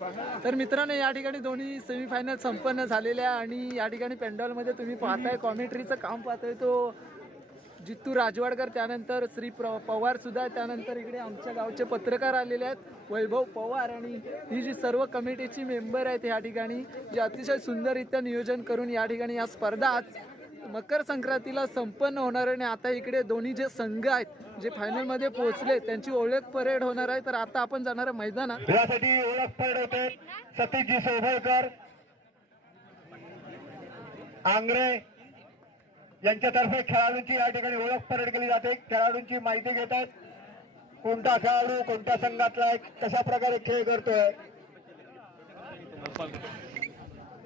तर मित्रांनो, या ठिकाणी दोन्ही सेमीफायनल संपन्न झालेल्या आणि या ठिकाणी पेंडॉलमध्ये तुम्ही पाहताय कॉमेंट्रीचं काम पाहताय तो जित्तू राजवाडकर, त्यानंतर श्री पवार सुद्धा, त्यानंतर इकडे आमच्या गावचे पत्रकार आलेले आहेत वैभव पवार, आणि ही जी सर्व कमिटीची मेंबर आहेत या ठिकाणी जे अतिशय सुंदररित्या नियोजन करून या ठिकाणी या स्पर्धा आज मकर संक्रांतीला संपन्न होणार आहे. आणि आता इकडे दोन्ही जे संघ आहेत जे फायनलमध्ये पोहोचले त्यांची ओळख परेड होणार आहे. तर आता आपण जाणार आहे मैदानात, यासाठी ओळख परेड होते. सतीशजी सोबळकर आंग्रे यांच्यातर्फे खेळाडूंची या ठिकाणी ओळख परेड केली जाते. खेळाडूंची माहिती घेतात, कोणता खेळाडू कोणत्या संघातला कशा प्रकारे खेळ करतोय.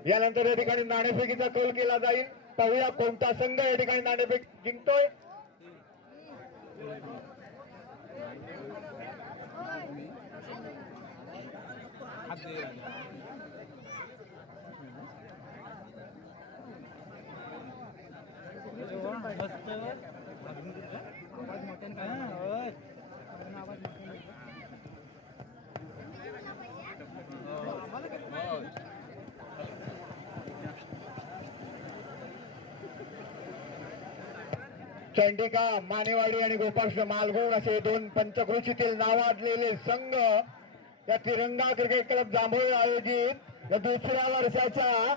यानंतर या ठिकाणी नाणेफेकीचा कौल केला जाईल. पाहूया कोणता संघ या ठिकाणी नाणेफेक जिंकतोय. चंडिका मानेवाडी आणि गोपाळ मालगुण असे दोन पंचक्रोशीतील नावाजलेले संघ या तिरंगा क्रिकेट क्लब जांभोळी आयोजित या दुसऱ्या वर्षाच्या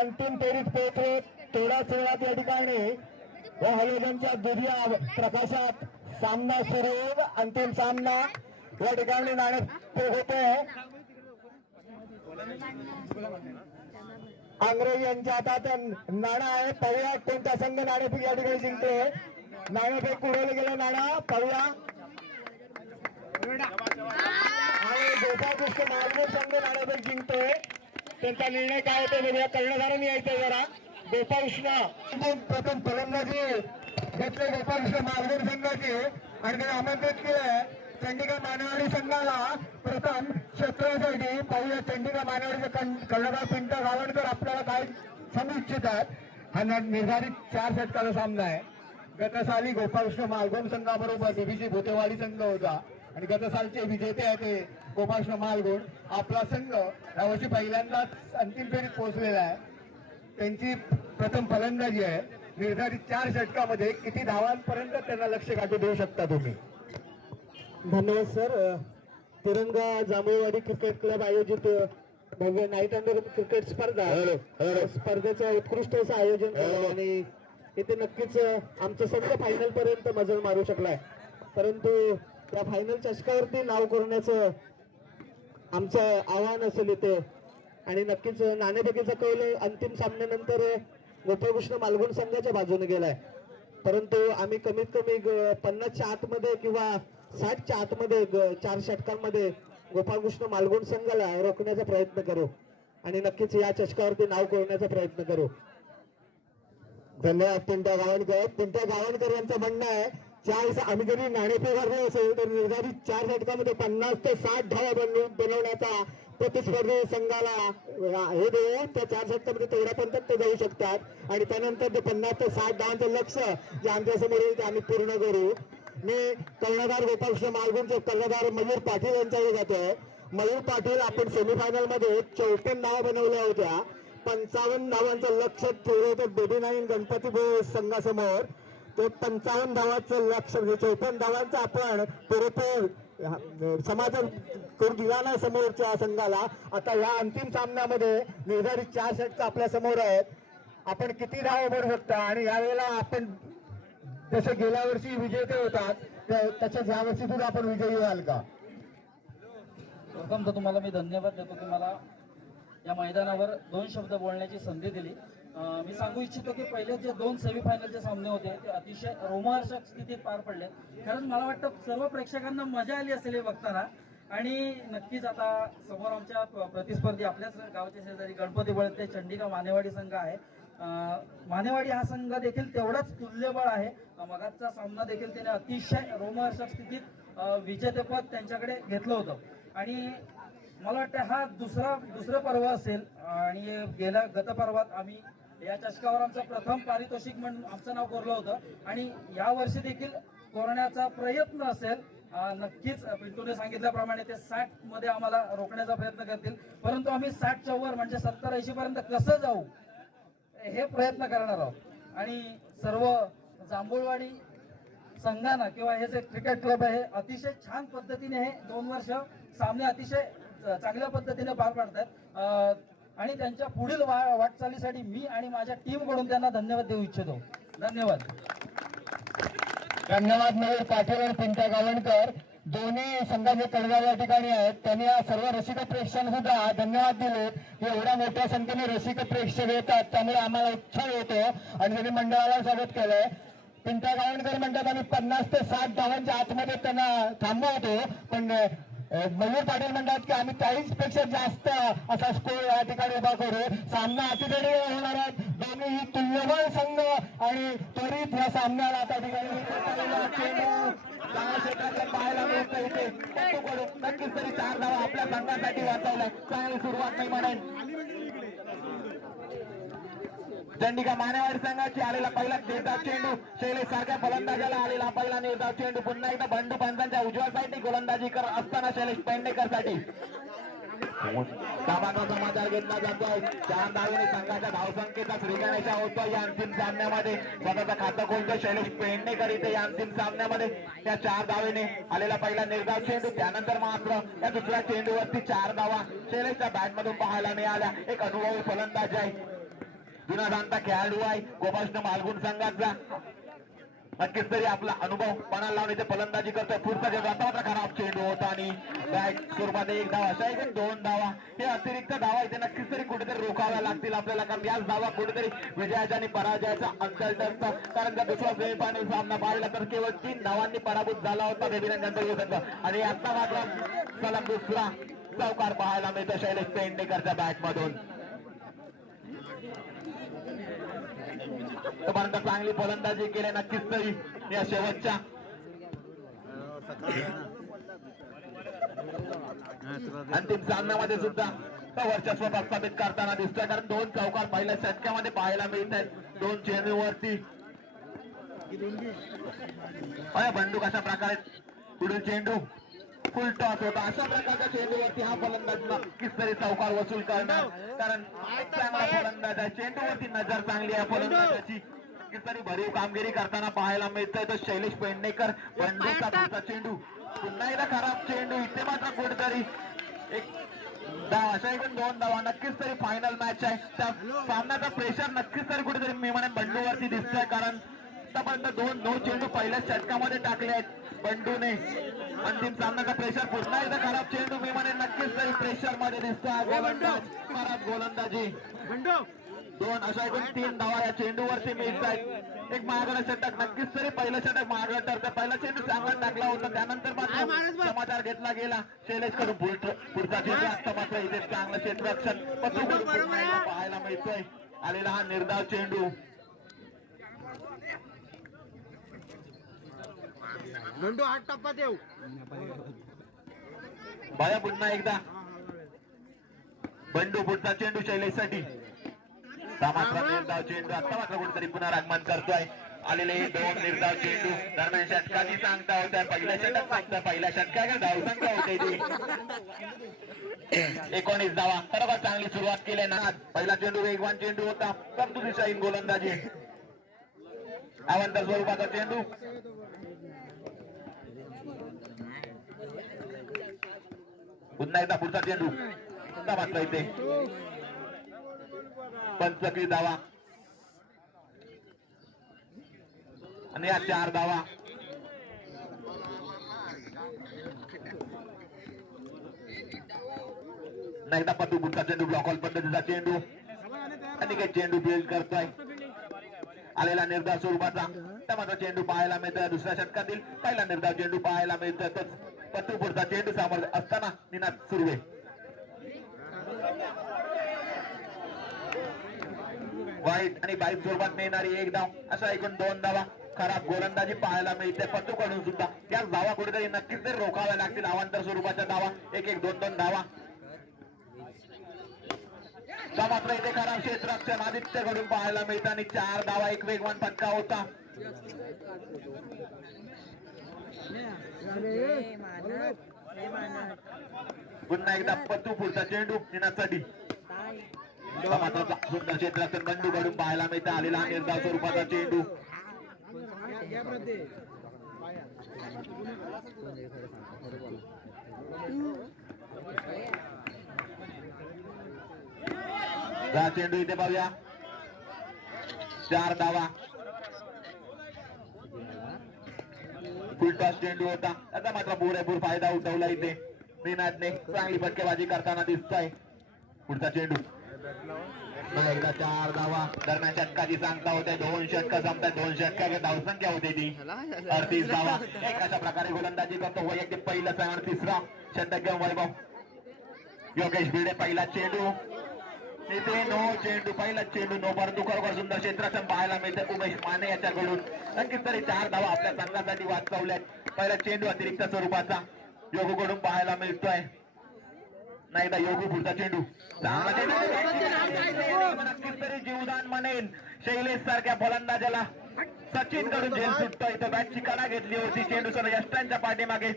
अंतिम फेरीत पोहोचले. थोड्याच वेळात या ठिकाणी या हॅलोजनच्या दुर्या प्रकाशात सामना सुरू होईल. अंतिम सामना या ठिकाणी नाणेफेक होते. आंग्रे यांच्या हातात नाणं आहे. पाहूया कोणता संघ नाणेफेक या ठिकाणी जिंकतोय. नाणेफेक उडवलं गेलं नाणं पाहूया. आणि गोपाळकृष्ण मालगुण संघ नाणेफेक जिंकतोय. त्यांचा निर्णय काय होतो बघूया. कर्णधारांनी यायचं जरा. गोपाळकृष्ण प्रथम फलंदाजी घेतले गोपाळकृष्ण मालगुण संघाची आणि त्याने आमंत्रित केलंय चंडिका मानेवाडी संघाला प्रथम क्षेत्रासाठी. पाहूया चंडिका मानेवाडीचे कर्णधार पिंटा गावणकर आपल्याला काय सांगू इच्छितात. हा निर्धारित 4 षटकाचा सामना आहे. गतसाली गोपाळकृष्ण मालगुण संघाबरोबर बीबीसी भोतेवाडी संघ होता आणि गतसालचे विजेते आहे ते गोपाळकृष्ण मालगुण. आपला संघ यावर्षी पहिल्यांदाच अंतिम फेरीत पोहोचलेला आहे. त्यांची प्रथम फलंदाजी आहे. निर्धारित 4 षटकामध्ये किती धावांपर्यंत त्यांना लक्ष गाठू देऊ शकता तुम्ही. धन्यवाद सर. तिरंगा जांभूळवाडी क्रिकेट क्लब आयोजित भव्य नाईट अंडर क्रिकेट स्पर्धेचं उत्कृष्ट असं आयोजन केलं आणि इथे नक्कीच आमचा संघ फायनल पर्यंत मजल मारू शकलाय. परंतु त्या फायनल चषकावरती नाव करण्याचं आमचं आव्हान असेल इथे. आणि नक्कीच नाणेफेकीचा कौल अंतिम सामन्यानंतर गोपाळकृष्ण मालगुण संघाच्या बाजूने गेलाय. परंतु आम्ही कमीत कमी 50च्या आतमध्ये किंवा 60च्या आतमध्ये 4 षटकांमध्ये गोपाळकृष्ण मालगुण संघाला रोखण्याचा प्रयत्न करू आणि नक्कीच या चषकावरती नाव कोरण्याचा प्रयत्न करू. धन्यवाद पिंटा गावणकर. पिंटा गावणकर यांचं म्हणणं आहे 4 आम्ही जरी नाणेफेक हरलो असेल तर निर्धारित 4 षटकामध्ये 50 ते 60 धावा बनवण्याचा प्रतिस्पर्धी संघाला हे देऊ. त्या 4 षटकामध्ये तेवढ्यापर्यंत ते जाऊ शकतात आणि त्यानंतर ते 50 ते 60 धावांचं लक्ष जे आमच्या समोर येईल ते आम्ही पूर्ण करू. मी कर्णधार गोपाळकृष्ण मालगुणचे कर्णधार मयूर पाटील यांच्याकडे जातोय. मयूर पाटील, आपण सेमीफायनल मध्ये 54 धावा बनवल्या होत्या. 55 धावांचं लक्ष ठेवलं होतं बेबी9 गणपती संघासमोर. ते 55 धावांचं लक्ष 54 धावांचं आपण पुरेपूर समाधान करू दिला नाही समोरच्या संघाला. आता या अंतिम सामन्यामध्ये निर्धारित 4 षटक आपल्या समोर आहेत. आपण किती धावा बनवू शकता आणि यावेळेला आपण जसे गेल्या वर्षी विजेते होतात त्याच्याच यावर्षी सुद्धा आपण विजयी व्हाल का? प्रथम तर तुम्हाला मी धन्यवाद देतो की मला या मैदानावर 2 शब्द बोलण्याची संधी दिली. मी सांगू इच्छितो की पहिले जे 2 सेमीफायनलचे सामने होते ते अतिशय रोमहर्षक स्थितीत पार पडले. खरंच मला वाटतं सर्व प्रेक्षकांना मजा आली असेल हे बघताना. आणि नक्कीच आता समोर आमच्या प्रतिस्पर्धी आपल्याच गावचे शेजारी गणपती बळते चंडिका मानेवाडी संघ आहे. मानेवाडी हा संघ देखील तेवढाच तुल्यबळ आहे. मगाचा सामना देखील त्याने अतिशय रोमहर्षक स्थितीत विजेतेपद त्यांच्याकडे घेतलं होतं. आणि मला वाटतं हा दुसरं पर्व असेल आणि गेल्या गतपर्वात आम्ही या चषकावर आमचं प्रथम पारितोषिक म्हणून आमचं नाव कोरलं होतं आणि या वर्षी देखील कोरण्याचा प्रयत्न असेल. नक्कीच पिंटूने सांगितल्याप्रमाणे ते 60 मध्ये आम्हाला रोखण्याचा प्रयत्न करतील. परंतु आम्ही 60च्या वर म्हणजे 70-80 पर्यंत कसं जाऊ हे प्रयत्न करणार आहोत. आणि सर्व जांभूळवाडी संघानं किंवा हे जे क्रिकेट क्लब आहे अतिशय छान पद्धतीने हे 2 वर्ष सामने अतिशय चांगल्या पद्धतीने पार पाडतात. आणि त्यांच्या पुढील वाटचालीसाठी मी आणि माझ्या टीम कडून त्यांना धन्यवाद देऊ इच्छितो. धन्यवाद. धन्यवाद मयूर पाटील आणि पिंट्या गावणकर दोन्ही संघाचे कर्णधार या ठिकाणी आहेत. त्यांनी या सर्व रसिक प्रेक्षकांना सुद्धा धन्यवाद दिले. एवढ्या मोठ्या संख्येने रसिक प्रेक्षक येतात त्यामुळे आम्हाला उत्साह होतो आणि त्यांनी मंडळाला स्वागत केलंय. पिंट्या गावणकर म्हणतात आम्ही 50 ते 60 धावांच्या आतमध्ये त्यांना थांबवतो, पण मयूर पाटील म्हणतात की आम्ही 40 पेक्षा जास्त असा स्कोर या ठिकाणी उभा करू. सामना अतिजडी होणार आहेत. दोन्ही तुल्यबळ संघ आणि त्वरित या सामन्याला त्या ठिकाणी क्षेत्रातल्या पाहायला मिळतं. इथे नक्कीच तरी 4 धावा आपल्या संघासाठी वाचवल्या. चांगली सुरुवात नाही म्हणेन. चंडिका मानेवाडी संघाची आलेला पहिला निर्धाव चेंडू शैलेश सारख्या फलंदाजाला आलेला पहिला निर्धाव चेंडू. पुन्हा एकदा बंडू पंचांच्या उजव्या साईडने गोलंदाजी करत असताना शैलेश पेडणेकर साठी कामाचा समाचार घेतला जातोय. 4 धावेने संघाच्या धावसंख्येचा श्रीगणेशा होतोय या अंतिम सामन्यामध्ये. स्वतःचं खातं खोलतोय शैलेश पेडणेकर इथे या अंतिम सामन्यामध्ये. त्या 4 धावेने आलेला पहिला निर्धाव चेंडू. त्यानंतर मात्र या दुसऱ्या चेंडूवरती 4 धावा शैलेशच्या बॅटमधून पाहायला मिळाल्या. एक अनुभवी फलंदाज आहे, जुना जाणता खेळाडू आहे गोपाष्ण मालगुण संघाचा. नक्कीच तरी आपला अनुभव पणाला लावून इथे फलंदाजी करतोय. पुढचा जे जाता खराब चेंडू होता आणि बॅट स्वरूपात 1 धावा अशा इथे 2 धावा. हे अतिरिक्त धावा इथे नक्कीच तरी कुठेतरी रोखाव्या लागतील आपल्याला, कारण याच धावा कुठेतरी विजयाचा आणि पराजयाचा अंतर ठरतात. कारण जर दुसरा सेमीफायनल सामना पाहिला तर केवळ 3 धावांनी पराभूत झाला होता बेबीरन गणपती संघ आणि आता मात्र सलग दुसरा चौकार पाहायला मिळतो शैलेश पेडणेकरच्या बॅट मधून. तोपर्यंत चांगली फलंदाजी केली नक्कीच तरी या शेवटच्या अंतिम सामन्यामध्ये सुद्धा वर्चस्व प्रस्थापित करताना दिसतोय. कारण 2 चौकार पहिल्या षटकामध्ये पाहायला मिळत आहेत 2 चेंडूवरती. बंडू कशा प्रकारे पुढील चेंडू फुल टॉस होता. अशा प्रकारच्या चेंडूवरती हा फलंदाज नक्कीच तरी चौकार वसूल करणार, कारण चांगला फलंदाज आहे. चेंडूवरती नजर चांगली आहे फलंदाजाची. नक्कीच तरी भरीव कामगिरी करताना पाहायला मिळतंय. तर शैलेश पेडणेकर बंडूचा पुढचा चेंडू पुन्हा एकदा खराब चेंडू. इथे मात्र कुठेतरी एक धाव अशा एकूण 2 धावा. नक्कीच तरी फायनल मॅच आहे. त्या सामन्याचा प्रेशर नक्कीच तरी कुठेतरी मी म्हणेन बंडूवरती दिसतोय, कारण आतापर्यंत 2 चेंडू पहिल्या षटकामध्ये टाकले आहेत बंडूने. अंतिम सामन्याचा प्रेशर पुन्हा एकदा खराब चेंडू मी म्हणेन नक्कीच तरी प्रेशर मध्ये दिसतोय गोलंदाज. खराब गोलंदाजी 2 अशा एकूण 3 धावा या चेंडूवरती मिळत आहेत. एक महागडा षटक नक्कीच तरी पहिलं षटक महागडा ठरतं. पहिला चेंडू चांगला टाकला होता त्यानंतर मात्र समाचार घेतला गेला शैलेश कडून. पुढचा चेंडू आता मात्र इथे चांगलं क्षेत्ररक्षण पाहायला मिळतोय. आलेला हा निर्धाव चेंडू. गंडू 8 टप्पा देऊ बाया पुन्हा एकदा बंडू. पुढचा चेंडू शैलेश साठी. मात्र निर्धाव चेंडू आता मात्र कुठेतरी पुनरागमन करतोय. आलेले 2 निर्धाव चेंडू दरम्यान षटकाची सांगता होत्या. पहिल्या षटक सांगता पहिल्या षटका धावसंख्या होते ती 19 धावा. बरोबर चांगली सुरुवात केली ना. पहिला चेंडू वेगवान चेंडू होता. तरतुदीशाहीन गोलंदाजी. अवंतर स्वरूपाचा चेंडू. पुन्हा एकदा पुढचा चेंडू. मात्र इथे पंचक्री धावा आणि या 4 धावा. एकदा पत्तू पुढचा चेंडू ब्लॉकॉल पद्धतीचा चेंडू आणि काही चेंडू बिल्ड करतोय. आलेला निर्धाव स्वरूपाचा त्या मात्र चेंडू पाहायला मिळतोय. दुसऱ्या षटकातील पहिला निर्धाव चेंडू पाहायला मिळतोय. तोच पत्तू पुढचा चेंडू समोर असताना निनाद सुर्वे. वाईट आणि बाईक स्वरूपात मिळणारी 1 धाव. अशा एकूण 2 धावा. खराब गोलंदाजी पाहायला मिळते पत्तू कडून सुद्धा. या धावा कुठेतरी नक्कीच तरी रोखाव्या लागतील. अवांतर स्वरूपाच्या धावा 1-1 2-2 धावा. मात्र इथे खराब क्षेत्ररक्षण आदित्य कडून पाहायला मिळतं आणि 4 धावा. एक वेगवान फटका होता. पुन्हा एकदा पत्तू पुढचा चेंडू निनादसाठी मात्र सुंदर क्षेत्रातून बंडू घडून पाहायला मिळतं आलेला हा निर्धाव स्वरूपाचा चेंडू हा चेंडू इथे पाहूया 4 धावा फुलटॉस चेंडू होता त्याचा मात्र पुरेपूर फायदा उठवला इथे निनादने चांगली फटकेबाजी करताना दिसतोय पुढचा चेंडू एकदा 4 धावा दरम्यान षटकाची सांगता होते 2 षटक जमतात 2 षटका धावसंख्या होते ती 38 धावा एक अशा प्रकारे गोलंदाजी करतो वैयक्तिक पहिलं आणि तिसरा षटक घेऊन वैभव योगेश भिडे पहिला चेंडू इथे नो चेंडू पहिला चेंडू नो परंतु खरोखर सुंदर क्षेत्रातून पाहायला मिळते उमेश माने याच्याकडून नक्कीच तरी 4 धावा आपल्या संघासाठी वाचवल्यात पहिला चेंडू अतिरिक्त स्वरूपाचा योगूकडून पाहायला मिळतोय नाही एकदा योगू पुढचा चेंडू नक्कीच तरी जीवदान म्हणेन शैलेश सारख्या फलंदाजाला सचिन कडून झेल सुटतोय इथं बॅटची कला घेतली होती चेंडू सर यष्टांच्या पाठीमागे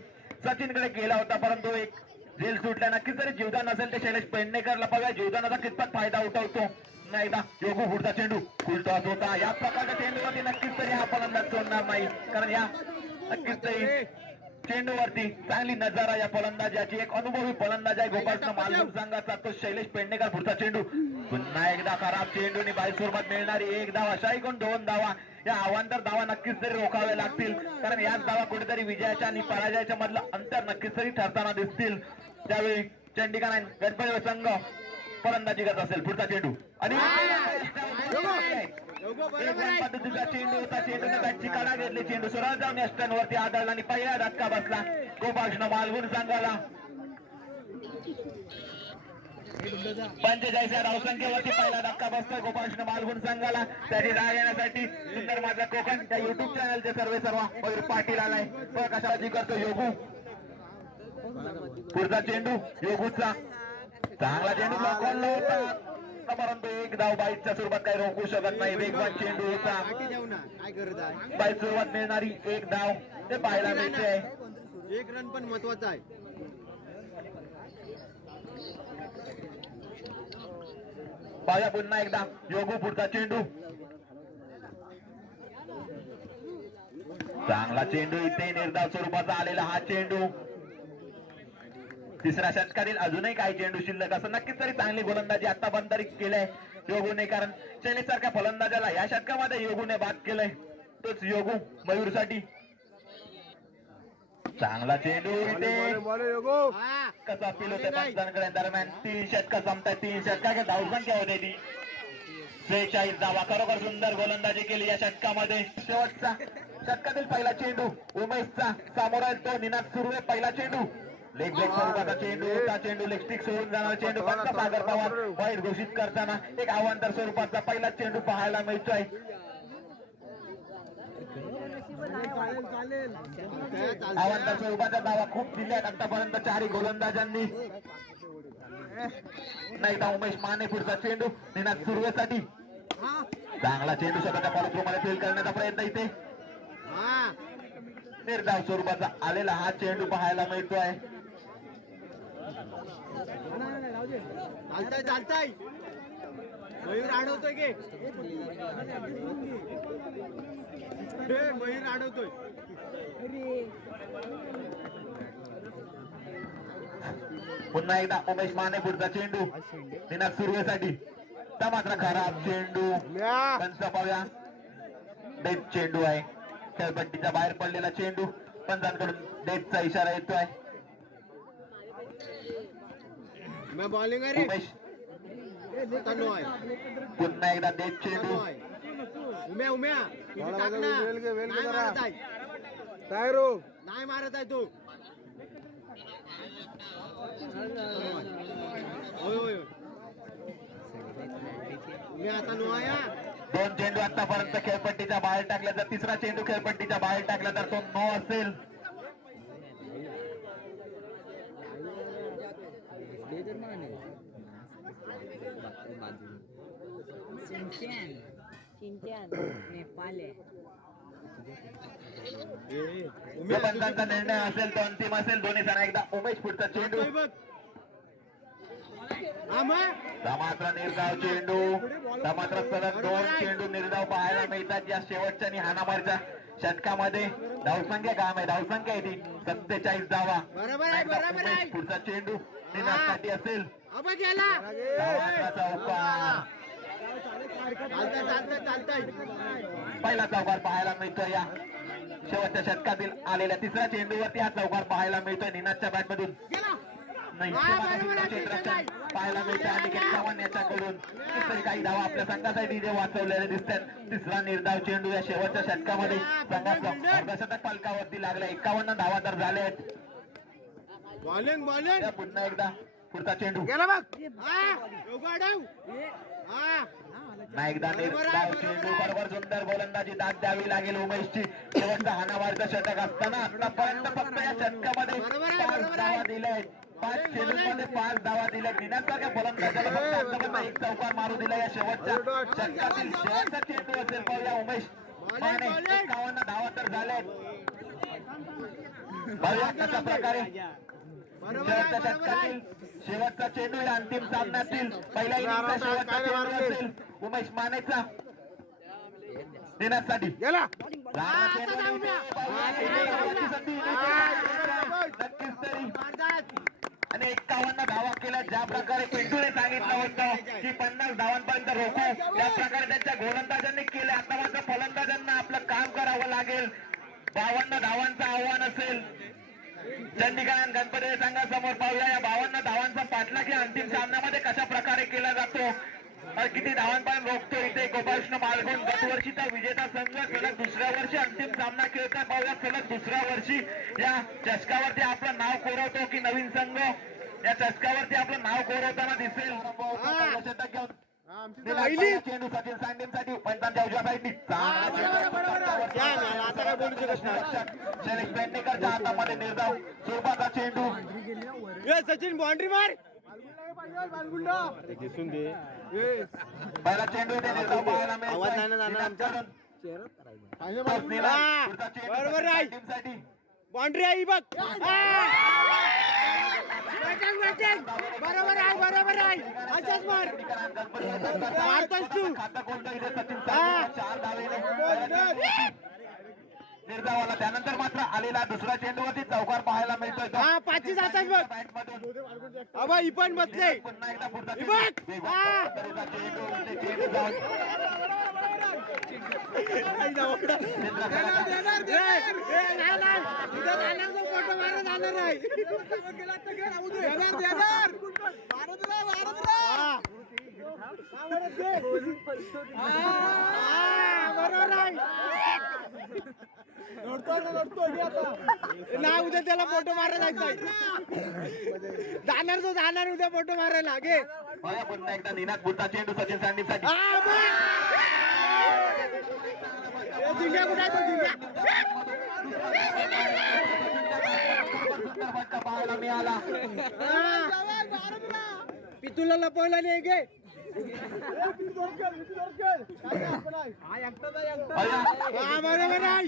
सचिन कडे गेला होता परंतु एक झेल सुटल्या नक्कीच जरी जीवदान असेल ते शैलेश पेडणेकरला बघा जीवदानाचा कितपत फायदा उठवतो नाही एकदा योगू पुढचा चेंडू फुल टॉस होता या प्रकारच्या चेंडूवरती नक्कीच तरी हा फलंदाज सोडणार नाही कारण या नक्कीच तरी चेंडूवरती चांगली नजारा या फलंदाजाची एक अनुभवी फलंदाज आहे गोपाळकृष्ण मालवण संघाचा तो शैलेश पेडणेकर पुढचा चेंडू पुन्हा एकदा खराब चेंडूने बाई स्वरूपात मिळणारी 1 धाव अशा एकूण 2 धावा या अवांतर धावा नक्कीच तरी रोखावे लागतील कारण याच धावा कुठेतरी विजयाच्या आणि पराजयाच्या मधलं अंतर नक्कीच तरी ठरताना दिसतील त्यावेळी चंडिका नाईन गणपती संघ फलंदाजी करत असेल पुढचा चेंडू आणि पद्धतीचा चेंडू होता चेंडूने बॅटची काढा घेतली चेंडू सरळ जाऊन यष्टांवरती आदळला आणि पहिला धक्का बसला गोपाळकृष्ण मालवण संघाला 45 या धावसंख्येवरती पहिला धक्का बसतोय गोपाळकृष्ण मालवण संघाला त्याची राह येण्यासाठी सुंदर माझा कोकण त्या युट्यूब चॅनलचे सर्व मयूर पाटील आलाय कशाची करतो योगू पुढचा चेंडू योगूचा चांगला चेंडू ब्लॉकला होता परंतु 1 धाव बाईटच्या स्वरूपात काही रोखू शकत नाही वेगवान चेंडू होता बाईट सुरुवात मिळणारी 1 धाव ते पाहायला मिळते 1 रन पण महत्वाचा आहे पाहूया पुन्हा एकदा योगू पुढचा चेंडू चांगला चेंडू इथे निर्धाव स्वरूपाचा आलेला हा चेंडू तिसऱ्या षटकातील अजूनही काही चेंडू शिल्लक असं नक्कीच तरी चांगली गोलंदाजी आतापर्यंत तरी केलंय योगूने कारण शैलेश सारख्या फलंदाजाला या षटकामध्ये योगूने बाद केलंय तोच योगू मयूर साठी चांगला चेंडू इथे कसा पिलो ते पंचांकडे दरम्यान 3 षटका संपतात 3 षटका धावसंख्या होते ती 46 धावा खरोखर सुंदर गोलंदाजी केली या षटकामध्ये शेवटचा षटकातील पहिला चेंडू उमेशचा सामोरा तो निनाद सुर्वे पहिला चेंडू लेग ब्रेक स्वरूपाचा चेंडू होता चेंडू लेग स्टिक सोडून जाणार चेंडू पंच सागर पवार वाईट घोषित करताना एक अवांतर स्वरूपाचा पहिला चेंडू पाहायला मिळतोय अवांतर स्वरूपाचा धावा खूप दिल्यात आतापर्यंत 4 गोलंदाजांनी नाही तर उमेश माने पुढचा चेंडू निनाद सुर्वेसाठी चांगला चेंडू स्वतःच्या फॉलोथ्रूमध्ये फील करण्याचा प्रयत्न इथे निर्धाव स्वरूपाचा आलेला हा चेंडू पाहायला मिळतोय चालताय मयूर अडवतोय की मयूर अडवतोय पुन्हा एकदा उमेश माने पुढचा चेंडू निनाद सुर्वेसाठी त्या मात्र खराब चेंडू पंच पाहूया डेथ चेंडू आहे खेळपट्टीच्या बाहेर पडलेला चेंडू पंचांकडून डेथचा इशारा येतोय बॉलिंग उमेश पुन्हा एकदा डेथ चेंडू उम्या नाही मारत आहे तू आता नो आया 2 चेंडू आतापर्यंत खेळपट्टीच्या बाहेर टाकला जर तिसरा चेंडू खेळपट्टीच्या बाहेर टाकला तर तो नो असेल पंचांचा निर्णय असेल तो अंतिम असेल दोन्ही जण एकदा उमेश पुढचा चेंडू मात्र निर्धाव चेंडू मात्र सलग 2 चेंडू निर्धाव पाहायला मिळतात या शेवटच्या आणि हाणामारीच्या षटकामध्ये. धावसंख्या काम आहे, धावसंख्या आहे ती 47 धावा. पुढचा चेंडू निनादसाठी असेल. पहिला चौकार पाहायला मिळतोय या शेवटच्या षटकातील आलेल्या तिसऱ्या चेंडूवरती हा चौकार पाहायला मिळतोय निनादच्या बॅट मधून. पाहायला मिळते आणि चव्हाण याच्याकडून काही धावा आपल्या संघासाठी जे वाचवलेले दिसतात. तिसरा निर्धाव चेंडू या शेवटच्या षटकामध्ये संघाचं अर्धशतक फलकावरती लागला. 51 धावा तर झाल्या आहेत. पुन्हा एकदा पुढचा चेंडू एकदा निर्धाव चेंडू बरोबर सुंदर गोलंदाजी दाद द्यावी लागेल उमेशची. शेवटचा हाणामारीचं षटक असताना आतापर्यंत फक्त या षटकामध्ये 5 धावा दिल्या आहेत. 5 चेंडूंमध्ये 5 धावा दिल्या. निनादसारख्या गोलंदाजाला फक्त आतापर्यंत एक चौकार मारू दिला या शेवटच्या षटकातील. शेवटचा चेंडू असेल पाहूया उमेश माने. 51 धावा तर झाल्यात. पाहूया कशा प्रकारे शेवटच्या षटकातील शेवटचा चेंडू या अंतिम सामन्यातील पहिल्या इनिंगचा शेवटचा चेंडू असेल उमेश मानेचा निनादसाठी. नक्कीच तरी आणि 51 धावा केल्या. ज्या प्रकारे पिंटूने सांगितलं होतं की 50 धावांपर्यंत रोखू, त्या प्रकारे त्यांच्या गोलंदाजांनी केले. आता मात्र फलंदाजांना आपलं काम करावं लागेल. 52 धावांचं आव्हान असेल चंदीगड गणपती संघासमोर. पाहूया या 52 धावांचा पाठलाग या अंतिम सामन्यामध्ये कशा प्रकारे केला जातो, किती धावांपर्यंत रोखतो. इथे गोपालकृष्ण मालगुण गतवर्षीचा विजेता संघ सलग दुसऱ्या वर्षी अंतिम सामना खेळता. पाहूया सलग दुसऱ्या वर्षी या चषकावरती आपलं नाव कोरवतो की नवीन संघ या चषकावरती आपलं नाव कोरवताना दिसेल. चेंडू सचिन सांगेसाठी पंचांच्या उजव्या साईडनी शैलेश पेडणेकरच्या हातामध्ये निर्धाव स्वरूपाचा चेंडू. सचिन बाउंड्री मार. पहिला चेंडू इथे निर्धाव पाहायला मिळतो. बाउंड्री आई बघ. बरोबर आहे, बरोबर आहे. अशाच मार मारतोस तू. निर्धावाला त्यानंतर मात्र आलेला दुसरा चेंडूवरती चौकार पाहायला मिळतोय. 5 जातात बघ. अबा ही पण बसले. पुन्हा एकदा पुढचा नाही उद्या त्याला फोटो मारायला जायचं. जाणार तो जाणार उद्या फोटो मारायला. घे पुन्हा एकदा निनाद पुढचा चेंडू सचिन सांगलीसाठी. जिंक्या कुठे आहे तो जिंक्या. पाहायला मिळाला. पितूला लपवला नाही. घे बरोबर आहे.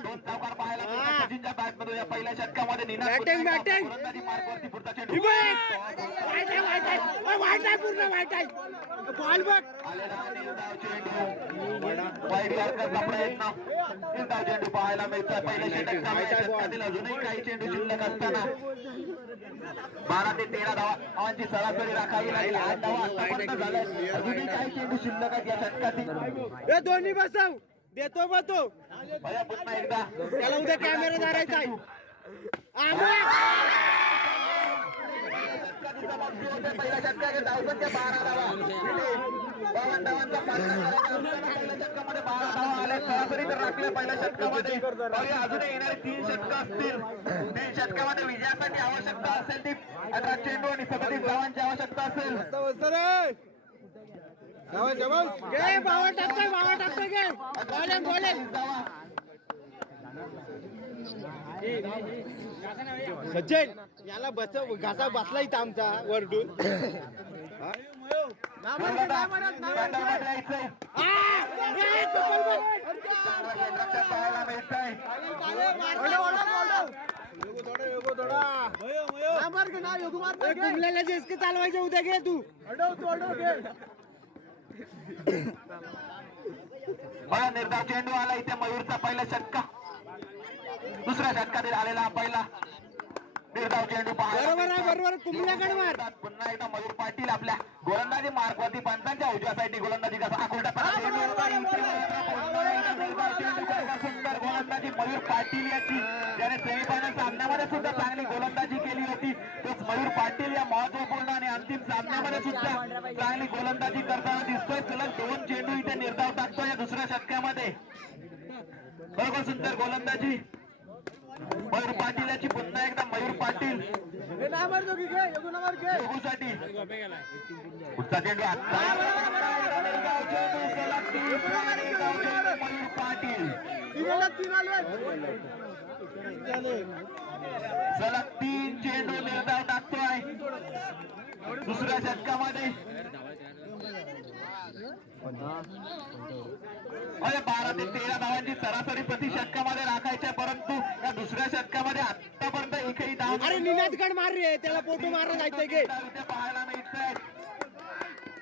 सचिनच्या बॅट मधून या पहिल्या षटकामध्ये निनाद बॅटिंग बॅटिंग मार्कवरती पुढचा चेंडू. वाईट आहे पूर्ण वाईट आहे. बॉल बघ. वाईट मार्करचा प्रयत्न. निर्धाव चेंडू पाहायला मिळतोय. पहिल्या षटकातील अजूनही काही चेंडू शिल्लक असताना 12 ते 13 धावांची सरासरी राखावी लागेल. 8 धावा आतापर्यंत झाल्या. अजूनही काही चेंडू शिल्लक आहेत या षटकातील. हे दोन्ही बसव देतो बा तो. पुन्हा एकदा त्याला उद्या कॅमेरा धरायचा आहे. पहिल्या षटकामध्ये धावसंख्या 12 धावा. 52 धावांचा पहिल्या षटकामध्ये 12 धावा आल्या. सरासरी तर राखल्या पहिल्या षटकामध्ये. अजूनही येणारे 3 षटक असतील. 3 षटकामध्ये विजयासाठी आवश्यकता असेल ती 18 चेंडू आणि 37 धावांची आवश्यकता असेल. बावा टाकतोय घे. बोलेन बोलेन. सचिन याला बसव. घासा बसला इथं आमचा वरडून. पाहायला मिळतंय. कुंबल्याला जेसकी चालवायचे उद्या घे तू बघा निर्धाव चेंडू आला इथे मयूरचा पहिला षटका, दुसऱ्या षटकातील आलेला पहिला निर्धाव चेंडू बरोबर आहे, बरोबर. कुंबल्याकडे मार. पुन्हा एकदा मयूर पाटील आपल्या गोलंदाजी मार्गवरती पंचांच्या उजव्यासाठी गोलंदाजी कसा सुंदर गोलंदाजी मयूर पाटील याची, ज्याने सेमीफायनल सामन्यामध्ये सुद्धा चांगली गोलंदाजी केली होती, तोच मयूर पाटील या महत्वपूर्ण आणि अंतिम सामन्यामध्ये सुद्धा चांगली गोलंदाजी करताना दिसतोय. सलग 2 चेंडू इथे निर्धाव टाकतोय या दुसऱ्या षटकामध्ये. बरोबर सुंदर गोलंदाजी मयूर पाटील याची. पुन्हा एकदा मयूर पाटील साठी पुढचा चेंडू मयूर पाटील सलग 3 चेंडू निर्धाव टाकतोय दुसऱ्या षटकामध्ये. 12 ते 13 धावांची सरासरी प्रति षटकामध्ये राखायच्या, परंतु या दुसऱ्या षटकामध्ये आतापर्यंत एकही धाव अरे निनादगड मार रे, त्याला फोटो मारा जायचंय घे. इथे पाहायला मिळतंय.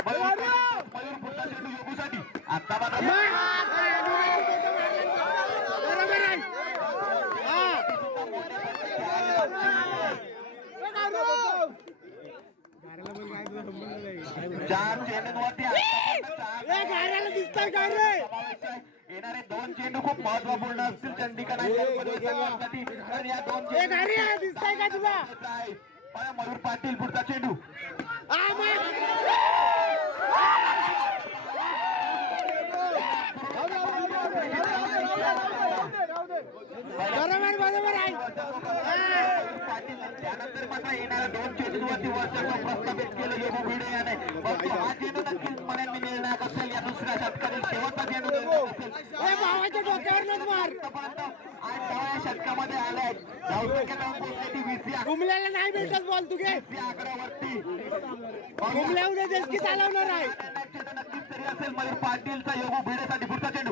मयूर पुढचा चेंडू योगूसाठी आता मात्र बरोबर आहे. चार चेंडूंवरती गाड्याला दिसतंय काय रे. येणारे 2 चेंडू खूप महत्वपूर्ण असतील चंडीगड आणि संघासाठी. आणि या 2 चेंडू दिसतंय का तुला. मयूर पाटील पुढचा चेंडू बरोबर बरोबर आहे. पाटील त्यानंतर मात्र येणाऱ्या 2 चेंडूंवरती वर्चस्व प्रस्थापित केलं योगू भिडे याने. परंतु हा चेंडू नक्कीच म्हणेन मी निर्णायक असेल या दुसऱ्या षटकातील शेवटचा चेंडू निर्णायक असेल. भावाच्या डोक्यावरच मार. आतापर्यंत 8 धावा या षटकामध्ये आल्या आहेत. धावसंख्या जाऊन पोहोचली ती 20 कुंबल्याला नाही भेटत बॉल, तू घे. आकड्यावरती. कुंबल्या उद्या जेसकी चालवणार आहे. नक्कीच तरी असेल मयूर पाटीलचा योगू भिडेसाठी पुढचा चेंडू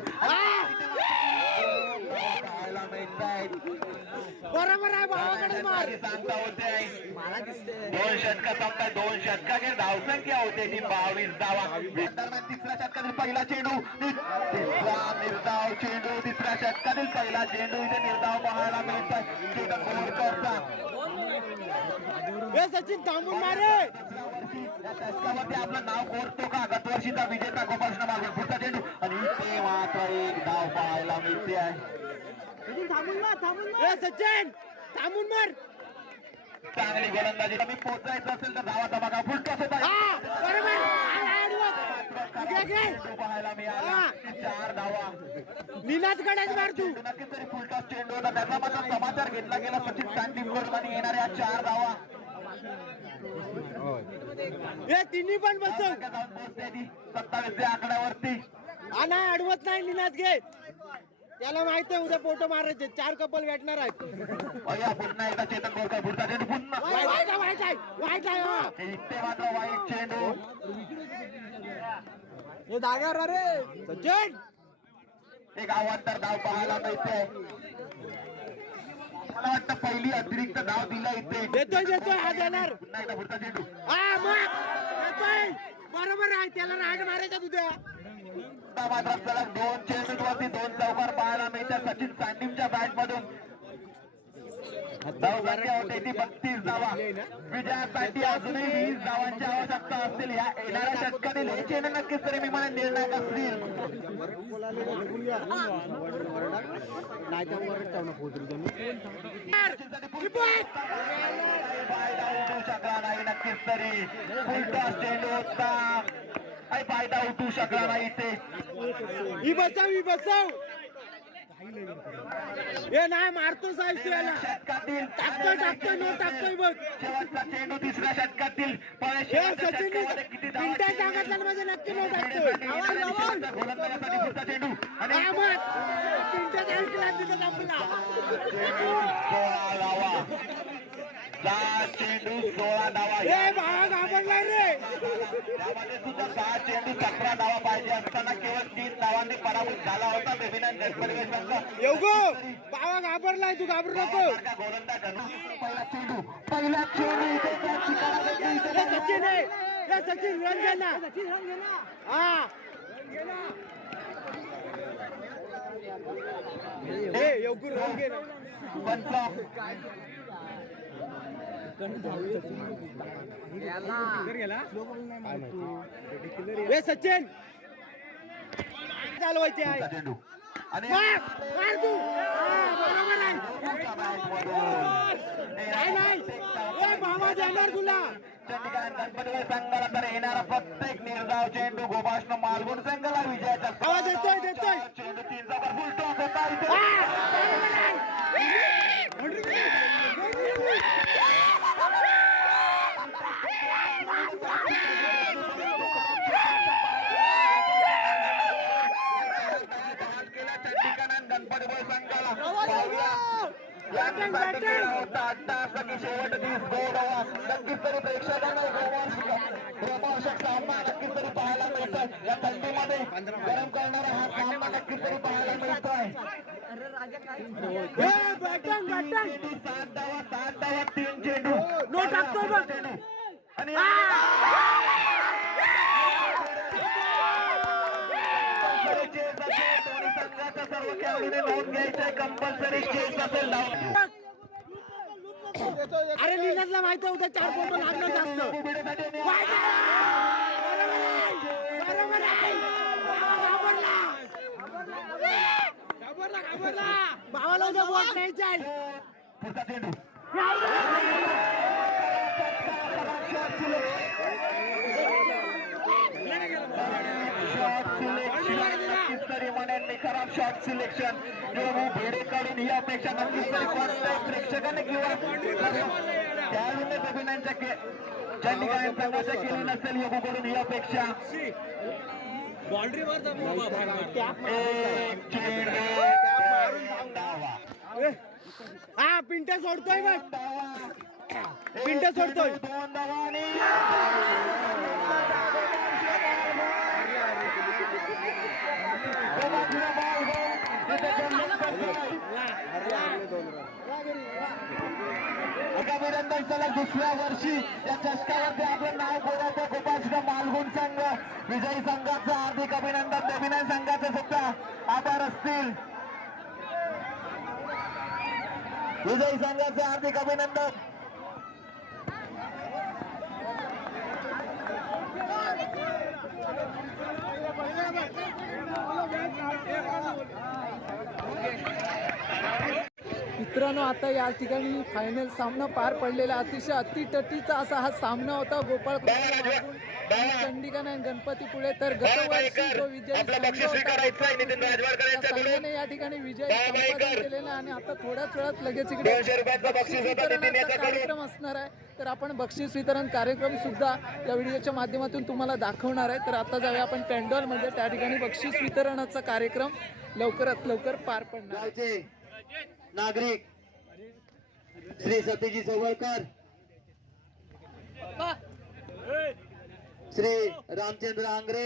बरोबर आहे, भावाकडे मार. सांगता होते 2 षटका संपतात. 2 षटकाची धावसंख्या होते ती 22 धावा. दरम्यान तिसऱ्या षटकातील पहिला चेंडू, तिसरा निर्धाव चेंडू, तिसऱ्या षटकातील पहिला चेंडू इथे निर्धाव पाहायला मिळतात चेतन बोरकरचा. हे सचिन थांबून मार रे. या षटकामध्ये आपलं नाव कोरतो का गतवर्षीचा विजेता गोपालकृष्ण मागून पुढचा चेंडू आणि इथे मात्र एक धाव पाहायला मिळते आहे. हे सचिन थांबून मार. चांगली गोलंदाजी. कमी पोहोचायचं असेल तर धावाचा बघा फुलटॉस होता बरोबर पाहायला मिळाला. 4 धावा. निनादगडच मार तू. नक्कीच तरी फुलटॉस चेंडू होता, त्याचा मात्र समाचार घेतला गेला सचिन सांगलीकर आणि येणाऱ्या 4 धावा हे तिन्ही पण बसव. जाऊन पोहोचते 27 आकड्यावरती. नाही अडवत नाही निनाद घे. त्याला माहित आहे उद्या फोटो मारायचे. 4 कपल भेटणार आहेत. पुन्हा एकदा चेतन बोरकर पुढचा चेंडू पुन्हा वाईट आहे. इथे मात्र वाईट चेंडू. हे जाग्यावर रे सचिन. एक अवांतर धाव पाहायला मिळते. मला वाटतं पहिली अतिरिक्त धाव दिला इथे. देतोय हा देणार. पुन्हा एकदा पुढचा चेंडू मग देतोय. बरोबर आहे, त्याला राईट मारायचा तुझ्या. मात्र सलग 2 चेंडूंवरती 2 चौकार पाहायला मिळतात सचिन सांडीमच्या बॅट मधून. धावसंख्या होते ती 32 धावा. विजयासाठी अजूनही 20 धावांची आवश्यकता असतील. या येणाऱ्या षटकातील हे चेंडू नक्कीच तरी मी म्हणेन निर्णायक असतील. फायदा उठू शकला नाही नक्कीच तरी. फुलटॉस चेंडू होता, काही फायदा उठू शकला नाही इथे. ही बसव. हे नाही मारतो साहेब याला. षटकातील टाकतोय नो टाकतोय बघ. शेवटचा चेंडू तिसऱ्या षटकातील सचिन मिनिटात टाकतला म्हणजे नक्की नो टाकतोय. गोलंदाजासाठी पुढचा चेंडू आणि 16 धावा. 6 चेंडू 16 धावा. हे भाग आवडला रे. त्यामध्ये सुद्धा 6 चेंडू 17 धावा पाहिजे असताना केवळ 3 धावांनी पराभूत झाला होता बेबीनंद गणपती संघ बाबा घाबरलाय, तू घाबरू नको. गोलंदाज पहिला चेंडू इथे त्या ठिकाणी घेतली इथे सचिन आहे, सचिन रन घे ना. हा योगू रन घे ना. पंच सचिन चालवायचे आहे. चेंडू आणि मार तू. बरोबर आहे. नाही बाबा देणार तुला. चंडीगड गणपती संघाला तर येणारा प्रत्येक निर्धाव चेंडू गोपाष्ण मालगुण संघाला विजयाचा आवाज देतोय. चेंडू 3चा फुल टॉस होता इथे. गणपती संघाला शेवट 30 गोड हवा नक्कीच तरी प्रेक्षकांना रोमांचक सामना नक्कीच तरी पाहायला मिळतोय. या थंडीमध्ये गरम करणारा हा सामना नक्कीच तरी पाहायला मिळतोय. 7 धावा 3 चेंडू आणि दोन्ही संघाच्या सर्व खेळाडूने नोंद घ्यायचंय. कंपल्सरी चेस असेल धाव. अरे नीरजला माहिती होतं 4 पॉइंट लागणार जास्त. बरोबर आहे. घाबरला. भावाला उद्या वोट द्यायचे आहे. पुढचा चेंडू खराब शॉट सिलेक्शन किंवा भेडे काढून ही अपेक्षा नक्कीच तरी कोणत्याही प्रेक्षकाने किंवा खेळाडूने बेबीनंदच्या चंडीगड संघाच्या केली नसेल योगूकडून ही अपेक्षा. एक चेंडू धावा. हा पिंट्या सोडतोय बघ. पिंट्या सोडतोय. 2 धावा आणि अभिनंदन. सलग दुसऱ्या वर्षी या चषकावरती आपलं नाव बोलवतो गोपाष्ण मालगुण संघ. विजयी संघाचं हार्दिक अभिनंदन. बेबीनंद संघाचे सुद्धा आभार असतील. विजयी संघाचे हार्दिक अभिनंदन. मित्रांनो, आता या ठिकाणी फायनल सामना पार पडलेला अतिशय अतिटटीचा असा हा सामना होता गोपाळ चंडीगड आणि गणपतीपुळे. तर गतवर्षी जो विजय संघाने या ठिकाणी विजय संपादन केलेला आणि आता थोड्याच वेळात लगेच इकडे बक्षीस वितरणाचा कार्यक्रम असणार आहे. तर आपण बक्षीस वितरण कार्यक्रम सुद्धा या व्हिडिओच्या माध्यमातून तुम्हाला दाखवणार आहे. तर आता जाऊया आपण पॅन्डॉल मध्ये. त्या ठिकाणी बक्षीस वितरणाचा कार्यक्रम लवकरात लवकर पार पडणार आहे. नागरिक श्री सतीजी सवळकर, श्री रामचंद्र आंग्रे,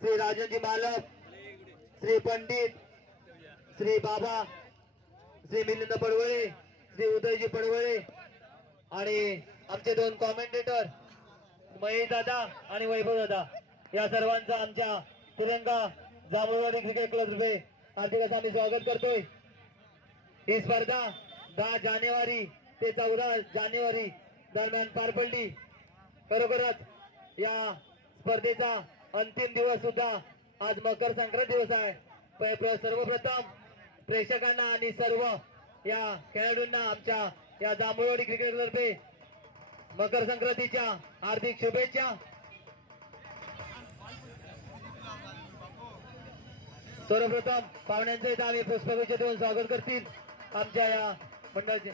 श्री राजनजी मालक, श्री पंडित, श्री बाबा, श्री मिलिंद पडवळे, श्री उदयजी पडवळे आणि आमचे 2 कॉमेंटेटर महेश दादा आणि वैभव दादा, या सर्वांचं आमच्या तिरंगा जांभूळवाडी क्रिकेट क्लब तर्फे हार्दिक आम्ही स्वागत करतोय. ही स्पर्धा 10 जानेवारी ते 14 जानेवारी दरम्यान पार पडली. खरोखरच या स्पर्धेचा अंतिम दिवस सुद्धा आज मकर संक्रांत दिवस आहे. सर्वप्रथम प्रेक्षकांना आणि सर्व या खेळाडूंना आमच्या या जांभूळवाडी क्रिकेट तर्फे मकर संक्रांतीच्या हार्दिक शुभेच्छा. सर्वप्रथम पाहुण्यांचे इथं आम्ही पुष्पगुच्छ देऊन स्वागत करतील आमच्या या मंडळाचे.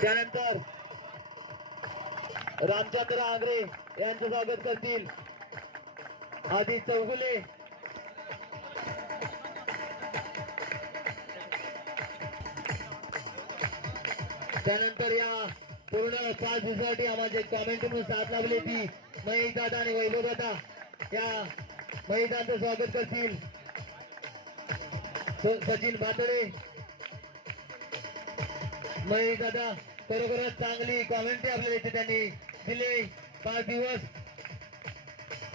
त्यानंतर रामचंद्र आंग्रे यांचे स्वागत करतील आधी चौगुले, त्यानंतर या पूर्ण 5 दिवसासाठी आम्हाला कॉमेंट म्हणून साथ लावली ती महेश दादा आणि वैभव दादा या महिलांचं स्वागत करतील सचिन भातडे. महेश दादा खरोखरच चांगली कॉमेंट्री आपल्याला इथे त्यांनी दिले 5 दिवस.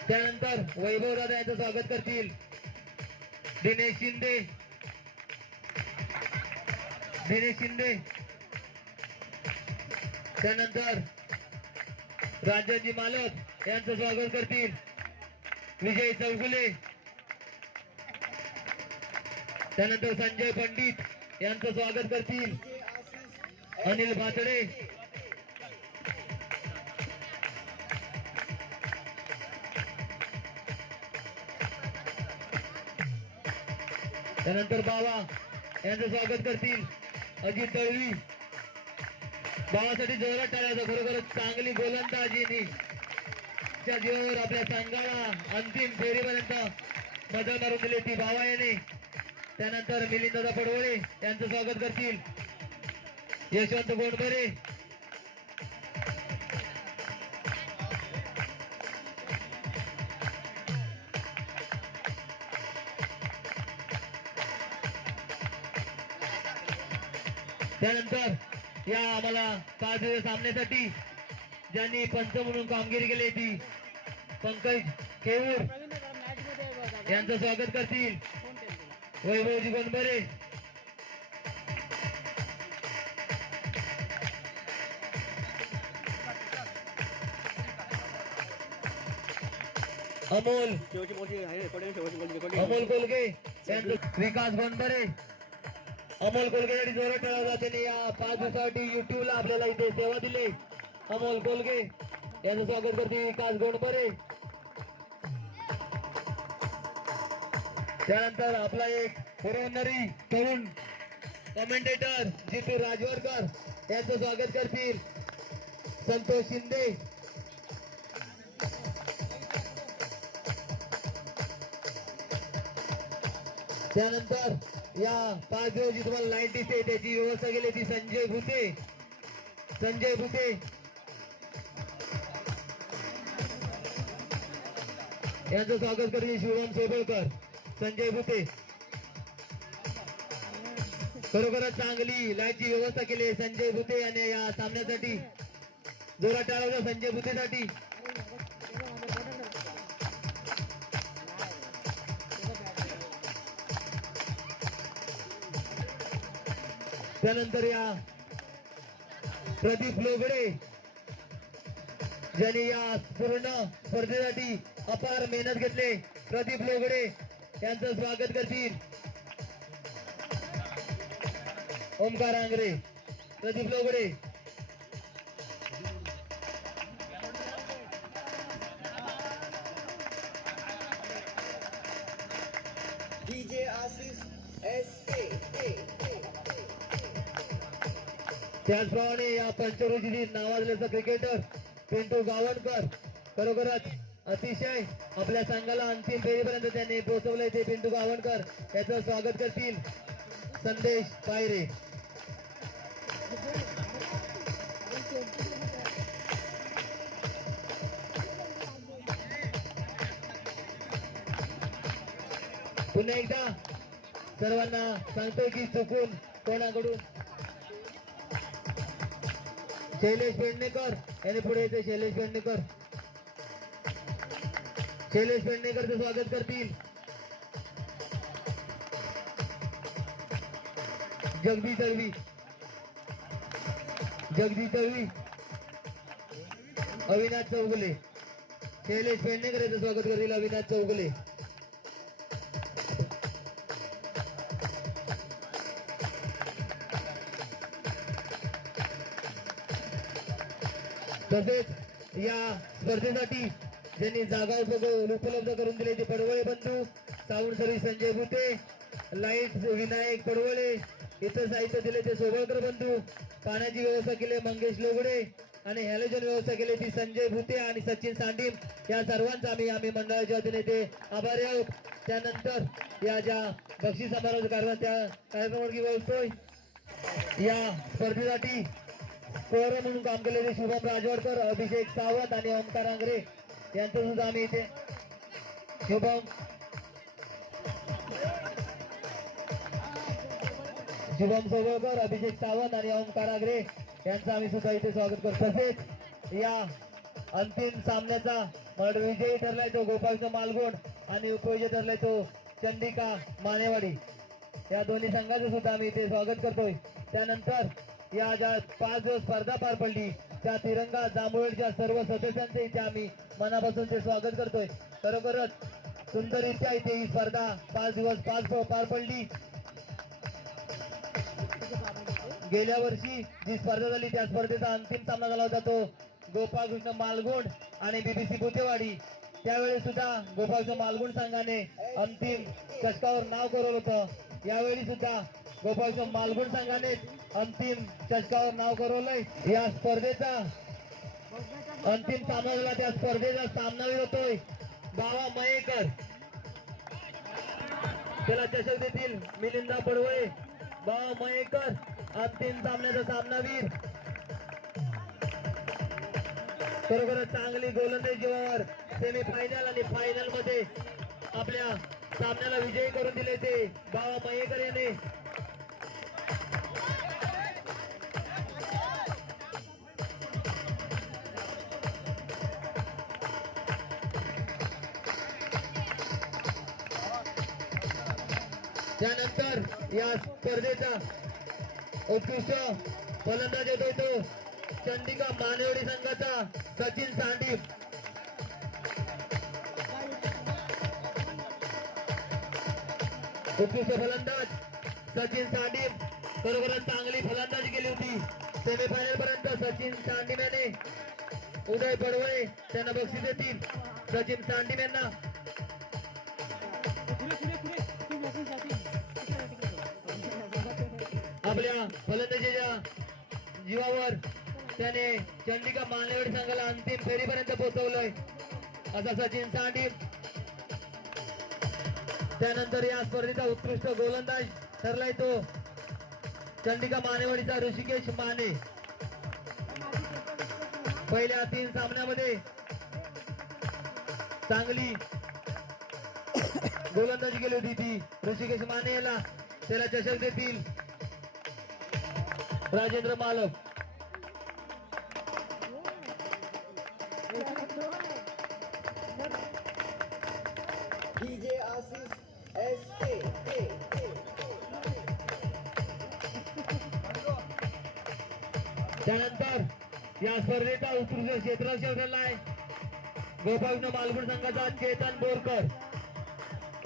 त्यानंतर वैभव दादा यांचं स्वागत करतील दिनेश शिंदे. त्यानंतर राजाजी मालक यांचं स्वागत करतील विजय चौगुले. त्यानंतर संजय पंडित यांचं स्वागत करतील अनिल भातडे. त्यानंतर बाबा यांचं स्वागत करतील अजित तळवी. बाबासाठी जोरात टाळ्याचा. खरोखरच चांगली गोलंदाजीनी च्या जीवावर आपल्या संघाला अंतिम फेरीपर्यंत मजा मारून दिली ती बाबा याने. त्यानंतर मिलिंददादा पडवळे यांचं स्वागत करतील यशवंत गोंडबरे. त्यानंतर या आम्हाला 5 दिवस सामन्यासाठी ज्यांनी पंच म्हणून कामगिरी केली ती पंकज केवूर यांचं स्वागत करतील वैभवजी गोंडबरे. अमोल कोलगे यांचं विकास गोंडबरे. अमोल कोलगे जोरात ठेवला जाते. या 5 दिवसासाठी युट्यूबला आपल्याला इथे सेवा दिली. अमोल कोलगे यांचं स्वागत करते विकास गोंडबरे. त्यानंतर आपला एक पुरवणारी तरुण कमेंटेटर जितू राजवरकर यांचं स्वागत करतील संतोष शिंदे. त्यानंतर या 5 दिवस जी तुम्हाला लाईट दिसते त्याची व्यवस्था केली ती संजय भुते. यांचं स्वागत करतील शिवराम सोबळकर. संजय भुते खरोखरच चांगली लाईटची व्यवस्था केली आहे संजय भुते याने या सामन्यासाठी. जोरात टाळा संजय भुतेसाठी. त्यानंतर या प्रदीप लोगडे ज्यांनी या पूर्ण स्पर्धेसाठी अपार मेहनत घेतली प्रदीप लोगडे यांचं स्वागत करतील Omkar Angre. Pradeep लोगडे DJ Asis SK. त्याचप्रमाणे या पंचरोजी नावाजलेला क्रिकेटर पिंटू गावणकर खरोखरच अतिशय आपल्या संघाला अंतिम फेरीपर्यंत त्यांनी पोहोचवले ते पिंटू गावणकर याचं स्वागत करतील संदेश पायरे. पुन्हा एकदा सर्वांना सांगतोय की चुकून कोणाकडून शैलेश पेडणेकर यांनी पुढे येते. शैलेश पेडणेकरचं स्वागत करतील जगदीश तळवी अविनाश चौगुले. शैलेश पेडणेकर याचं स्वागत करतील अविनाश चौगुले. तसेच या स्पर्धेसाठी ज्यांनी जागा उपलब्ध करून दिली ते पडवळे बंधू, साऊंड सर्व्हिस संजय भुते, लाईट विनायक पडवळे, इतर साहित्य दिले ते सोबळकर बंधू, पाण्याची व्यवस्था केली मंगेश लोगडे आणि हॅलोजन व्यवस्था केली ती संजय भुते आणि सचिन सांडीम. या सर्वांचा आम्ही मंडळाच्या वतीने ते आभारी आहोत. त्यानंतर या ज्या बक्षीस समारोहाचा कार्यक्रम त्या कार्यक्रमावरती बोलतोय या स्पर्धेसाठी स्कोअर म्हणून काम केलेले शुभम राजवरकर, अभिषेक सावंत आणि ओमकार आंग्रे यांचं सुद्धा आम्ही इथे शुभम सोबळकर, अभिषेक सावंत आणि ओमकार आगरे यांचं आम्ही सुद्धा इथे स्वागत करतो. तसेच या अंतिम सामन्याचा विजयी ठरलाय तो गोपाळचा मालगुण आणि उपविजयी ठरलाय तो चंडिका मानेवाडी. या दोन्ही संघाचं सुद्धा आम्ही इथे स्वागत करतोय. त्यानंतर या ज्या 5 दिवस स्पर्धा पार पडली त्या तिरंगा जांभूळच्या सर्व सदस्यांचे इथे आम्ही मनापासून ते स्वागत करतोय. खरोखरच सुंदररित्या इथे ही स्पर्धा 5 दिवस पार पडली. गेल्या वर्षी जी स्पर्धा झाली त्या स्पर्धेचा अंतिम सामना झाला होता तो गोपाळकृष्ण मालगुण आणि बीबीसी बुतेवाडी. त्यावेळी सुद्धा गोपाळकृष्ण मालगुण संघाने अंतिम चषकावर नाव करवलं होतं. यावेळी सुद्धा गोपाळकृष्ण मालगुण संघाने अंतिम चषकावर नाव करवलंय. या स्पर्धेचा अंतिम सामना झाला. त्या स्पर्धेचा सामनावीर होतोय बावा मयेकर. त्याला चषक देतील मिलिंदा पडवळे. बावा मयेकर अंतिम सामन्याचा सामनावीर. खरोखरच चांगली गोलंदाजी जीवावर सेमीफायनल आणि फायनल मध्ये आपल्या सामन्याला विजयी करून दिले ते बावा मयेकर याने. त्यानंतर या स्पर्धेचा उत्कृष्ट फलंदाज येतोय तो चंडिका मानेवाडी संघाचा सचिन सांडीव. उत्कृष्ट फलंदाज सचिन सांडीव. बरोबरच चांगली फलंदाजी केली होती सेमीफायनल पर्यंत सचिन सांडीव याने. उदय पडवळे त्यांना बक्षीस देतील सचिन सांडीव यांना. आपल्या फलंदाजीच्या जीवावर त्याने चंडिका मानेवाडी संघाला अंतिम फेरीपर्यंत पोहोचवलंय असा सचिन सांडीव. त्यानंतर या स्पर्धेचा उत्कृष्ट गोलंदाज ठरलाय तो चंडिका मानेवाडीचा ऋषिकेश माने. पहिल्या 3 सामन्यामध्ये चांगली गोलंदाजी केली होती ती ऋषिकेश माने याला. त्याला चषक देतील राजेंद्र मालक. DJ Asis SA. त्यानंतर या स्पर्धेचा उत्कृष्ट क्षेत्ररक्षक ठरलाय गोपाळकृष्ण मालगुण संघाचा चेतन बोरकर.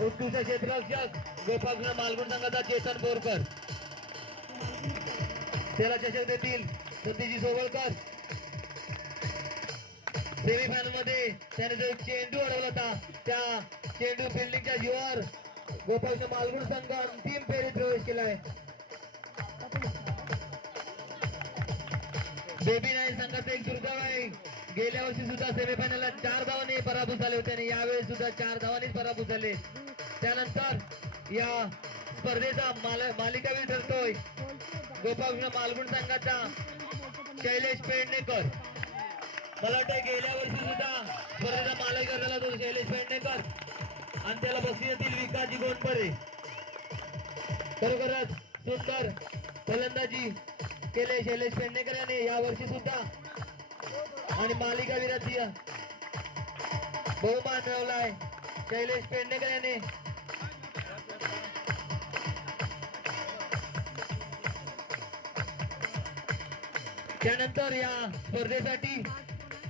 उत्कृष्ट क्षेत्ररक्षक गोपाळकृष्ण मालगुण संघाचा चेतन बोरकर. त्याला चषक देतील सतीजी सोबळकर. सेमीफायनल मध्ये त्याने जो चेंडू अडवला होता त्या चेंडू फिल्डिंगच्या जीवावर गोपाळकृष्ण मालगुण संघ अंतिम फेरीत प्रवेश केलाय. बेबी नाईन संघाचा एक दुर्दैव आहे. गेल्या वर्षी सुद्धा सेमीफायनलला 4 धावांनी पराभूत झाले होते आणि यावेळी सुद्धा 4 धावांनीच पराभूत झाले. त्यानंतर या स्पर्धेचा मालिकावीर ठरतोय गोपाळकृष्ण मालगुण संघाचा शैलेश पेडणेकर. मला वाटतं गेल्या वर्षी सुद्धा स्पर्धेचा मालिकावीर झाला तो शैलेश पेडणेकर आणि त्याला बक्षीस देतील विकासजी गोंडपरे. खरोखरच सुंदर फलंदाजी केले शैलेश पेडणेकर याने या वर्षी सुद्धा आणि मालिकावीराची बहुमान मिळवलाय शैलेश पेडणेकर याने. त्यानंतर या स्पर्धेसाठी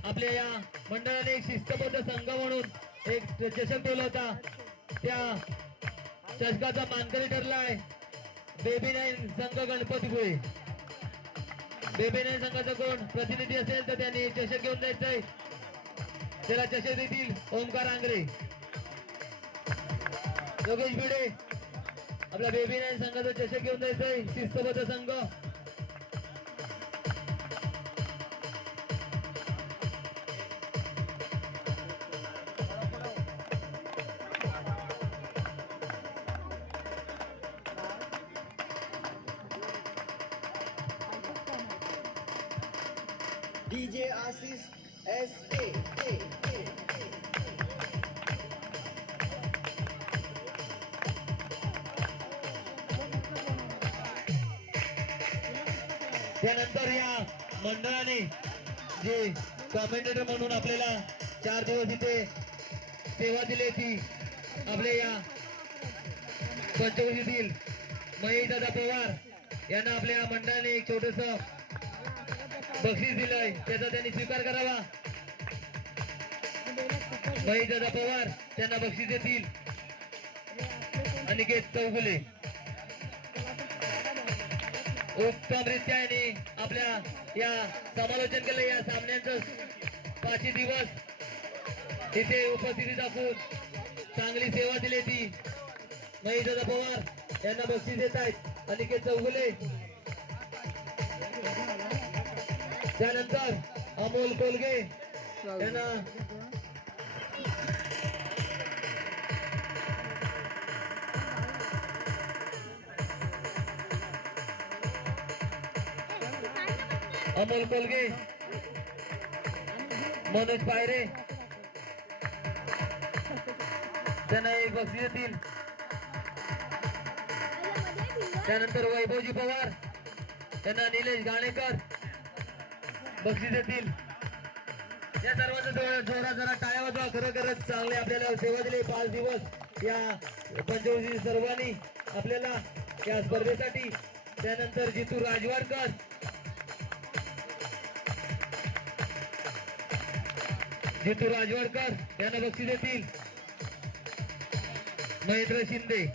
आपल्या या मंडळाने एक शिस्तबद्ध संघ म्हणून एक चषक ठेवला होता. त्या चषकाचा मानकरी ठरलाय बेबी नाईन संघ गणपतीपुळे. बेबी नाईन संघाचा कोण प्रतिनिधी असेल तर त्यांनी चषक घेऊन जायचंय. त्याला चषक देतील ओमकार आंग्रे. योगेश भिडे आपला बेबी नाईन संघाचा चषक घेऊन जायचंय शिस्तबद्ध संघ. DJ Asis SA. त्यानंतर या मंडळाने जे कॉमेंटेटर म्हणून आपल्याला 4 दिवस इथे सेवा दिली ती आपल्या या पंचवटीतील महेश दादा पवार यांना आपल्या या मंडळाने एक छोटस बक्षीस दिलंय, त्याचा त्यांनी स्वीकार करावा. महेश दादा पवार त्यांना बक्षीस देतील. अनिकेत चौगुले उत्तमरित्या याने आपल्या या समालोचन केलं. या सामन्यांचं 5 दिवस इथे उपस्थिती दाखवून चांगली सेवा दिली ती महेश दादा पवार यांना बक्षीस देत आहेत अनिकेत चौगुले. त्यानंतर अमोल कोलगे यांना अमोल कोलगे, मनोज पायरे त्यांना एक बक्षीस देतील. त्यानंतर वैभवजी पवार त्यांना निलेश गाणेकर बक्षीस देतील. या सर्वांचा जोरा जरा टाळ्या वाजवा. खरोखरच चांगले आपल्याला सेवा दिली 5 दिवस या पंचवटी सर्वांनी आपल्याला या स्पर्धेसाठी. त्यानंतर जितू राजवाडकर यांना बक्षीस देतील. महेंद्र शिंदे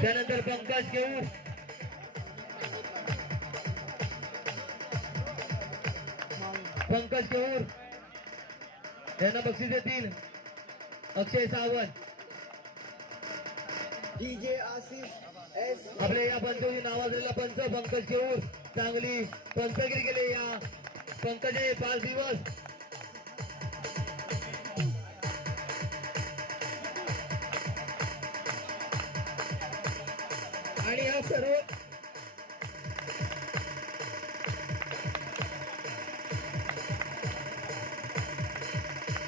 त्यानंतर पंकज केऊर यांना बक्षीस देतील. अक्षय सावंत डीजे आशिष एस आपल्या या पंचवटी नावाजलेला पंच पंकज केऊर चांगली पंचगिरी केली. या पंकजे 5 दिवस आणि हा सर्व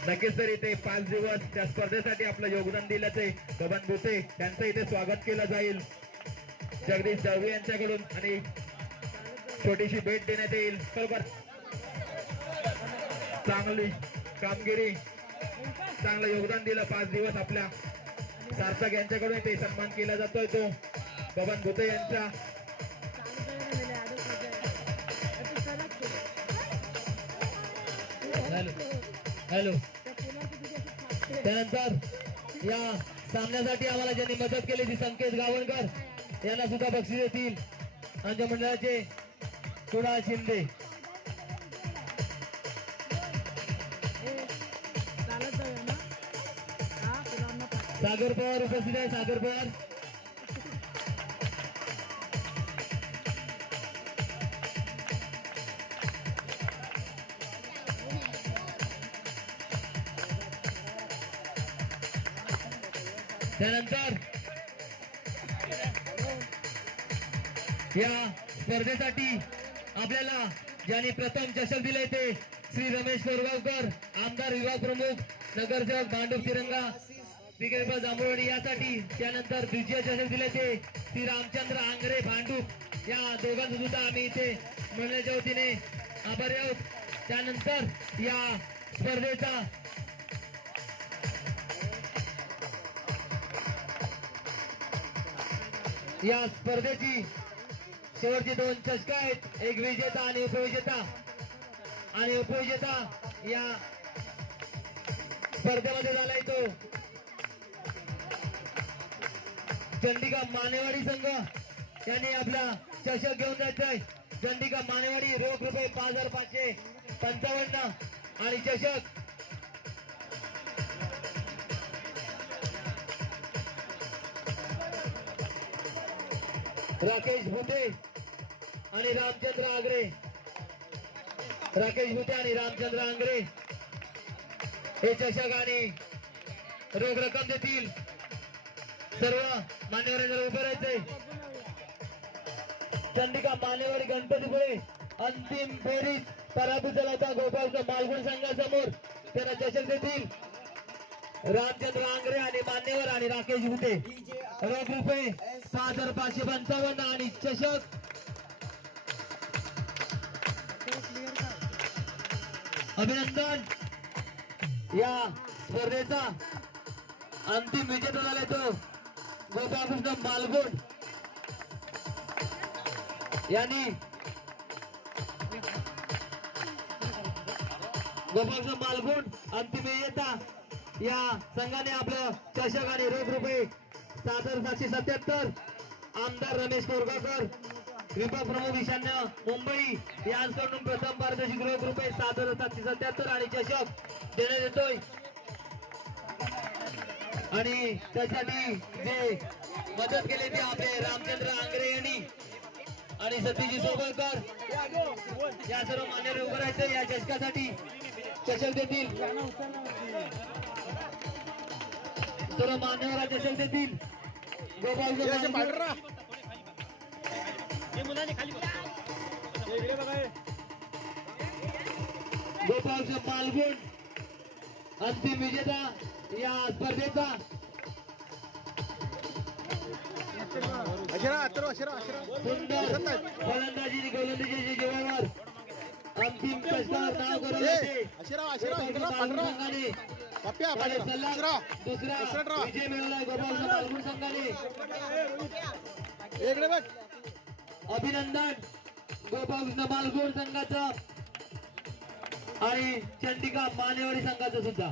नक्कीच तर इथे 5 दिवस त्या स्पर्धेसाठी आपलं योगदान दिल्याचे बबन भुते त्यांचं इथे स्वागत केलं जाईल जगदीश दळवी यांच्याकडून आणि छोटीशी भेट देण्यात येईल. बरोबर चांगली कामगिरी चांगलं योगदान दिलं 5 दिवस आपल्या सार्थक यांच्याकडून इथे सन्मान केला जातोय तो बबन भुते यांचा. हॅलो त्यानंतर या सामन्यासाठी आम्हाला ज्यांनी मदत केली ती संकेत गावणकर यांना सुद्धा बक्षीस देतील. आमच्या मंडळाचे कुणाल शिंदे सागर पवार उपस्थित आहे. सागर पवार त्यानंतर या स्पर्धेसाठी आपल्याला ज्यांनी प्रथम चषक दिले ते श्री रमेश कोरगावकर आमदार विभाग प्रमुख नगरसेवक भांडूप तिरंगा पिकेबा जांभूळवाडी यासाठी. त्यानंतर द्वितीय चषक दिले ते श्री रामचंद्र आंग्रे भांडूप या दोघांचं सुद्धा आम्ही इथे मंडळाच्या वतीने आभारी आहोत. त्यानंतर या स्पर्धेचा या स्पर्धेची शेवटची 2 चषक आहेत. एक विजेता आणि उपविजेता. आणि उपविजेता या स्पर्धेमध्ये झालाय तो चंडिका मानेवाडी संघ. त्यांनी आपला चषक घेऊन जायचंय. चंडिका मानेवाडी रोख रुपये 5,555 आणि चषक राकेश भुते आणि रामचंद्र आंग्रे. राकेश भुते आणि रामचंद्र आंग्रे हे चषक आणि रोख रक्कम देतील. सर्व मान्यवरांना उभे राहायचंय. चंडिका मानेवाडी गणपतीपुळे अंतिम फेरीत पराभूत झाला होता गोपालचा मालगुण संघासमोर. त्यांना चषक देतील. रामचंद्र आंग्रे आणि मान्यवर आणि राकेश गुटे DJ रोख रुपये 6555 आणि चषक अभिनंदन. या स्पर्धेचा अंतिम विजेता झाला तो गोपाळकृष्ण मालगुण यांनी गोपाळकृष्ण मालगुण अंतिम विजेता या संघाने आपलं चषक आणि रोख रुपये 6777. आमदार रमेश कोरगावकर कृपा प्रमुख ईशान्य मुंबई यांच्याकडून प्रथम पारितोषिक रोख रुपये 6777 आणि चषक देण्यात येतोय. आणि त्यासाठी जे मदत केली ते आपले रामचंद्र आंग्रे यांनी आणि सतीजी सोबळकर या सर्व मान्यवर उभं राहायचं. या चषकासाठी चषक देतील सर्व मान्यवर चषक देतील. गोपाळ मालगुण अंतिम विजेता या स्पर्धेचा. सुंदर फलंदाजी गोलंदाजीच्या जीवावर अंतिम षटकार नाव करून संघाने दुसरा विजय मिळवला गोपाळ मालगुण संघाने. अभिनंदन गोपाळ मालगुण संघाचं आणि चंडिका मानेवाडी संघाचं सुद्धा.